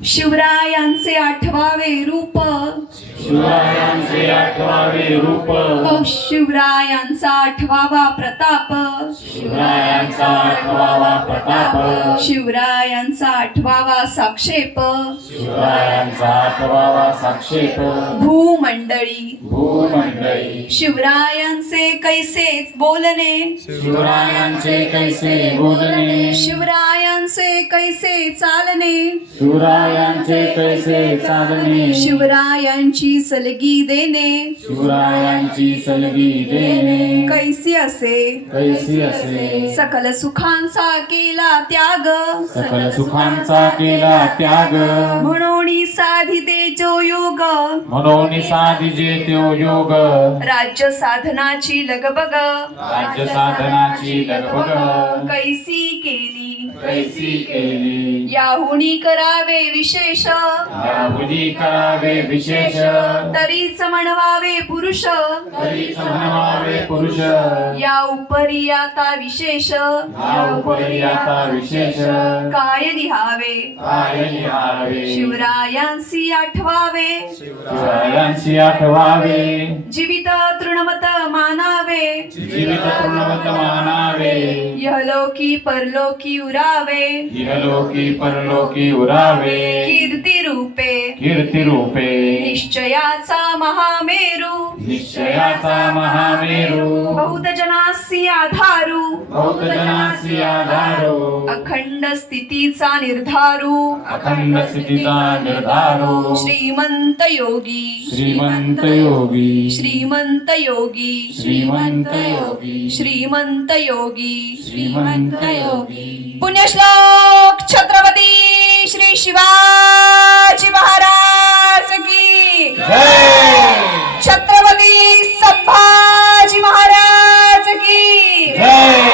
शिवरायांचे आठवावे रूप, शिवरायांचे आठवावे रूप, शिवरायांचा आठवावा प्रताप, शिवरायांचा आठवावा प्रताप, शिवरायांचा आठवावा साक्षेप, शिवरायांचा आठवावा साक्षेप, भूमंडळी भूमंडळी, शिवरायांचे कैसेच बोलणे, शिवरायांचे कैसे बोलणे, शिवरायांचे कैसे चालणे, शिवरायांचे कैसे चालणे, शिवरायांची सलगी देणे, शिवरायांची सलगी देणे, कैसी असे कैसी असे, सकल सुखांचा केला त्याग, सकल सुखांचा केला त्याग, म्हणून साधिते जो योग, म्हणून साधिजे त्यो योग, राज्य साधनाची लगबग, राज्य साधनाची लगबग, कैसी केली कैसी केली, याहुनी करावे विशेष, याहुनी करावे विशेष, तरीच म्हणवावे पुरुष, तरीच म्हणवावे पुरुष, या उपरी आता विशेष, या उपरी आता विशेष, काय लिहावे काय लिहावे, शिवरायांसी आठवावे, शिवरायांची आठवावे, जीवित तृणमत मानावे, जीवित तृणवत मानावे, यहलोकी परलोकी उरावे, इहलोकी परलोकी उरावे, कीर्ती रूपे कीर्ती रूपे, निश्चयाचा महामेरू, निश्चयाचा महामेरू, बहुत जनासी आधारू, बहुत जनासी आधारो, अखंड स्थितीचा निर्धारू, अखंड स्थितीचा निर्धारो, श्रीमंत योगी, श्रीमंत योगी, श्रीमंत योगी, श्रीमंत योगी, श्रीमंत योगी, श्रीमंत योगी. पुण्यश्लोक छत्रपती श्री शिवाजी महाराज की जय, छत्रपती संभाजी महाराज की जय,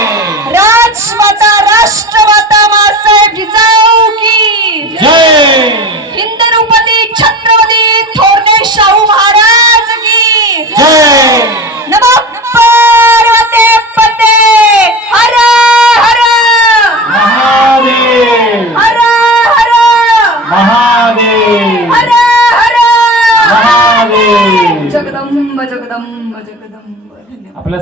राजमाता राष्ट्रमाता मासाहेब जिजाऊ की जय, हिंदरूपती छत्रपती थोरले शाहू महाराज की जय. नमः पार्वते पते हर हर महादेव, हर हर महादेव, हर हर महादेव. जगदंब जगदंब जगदंब. धन्यवाद. आपल्या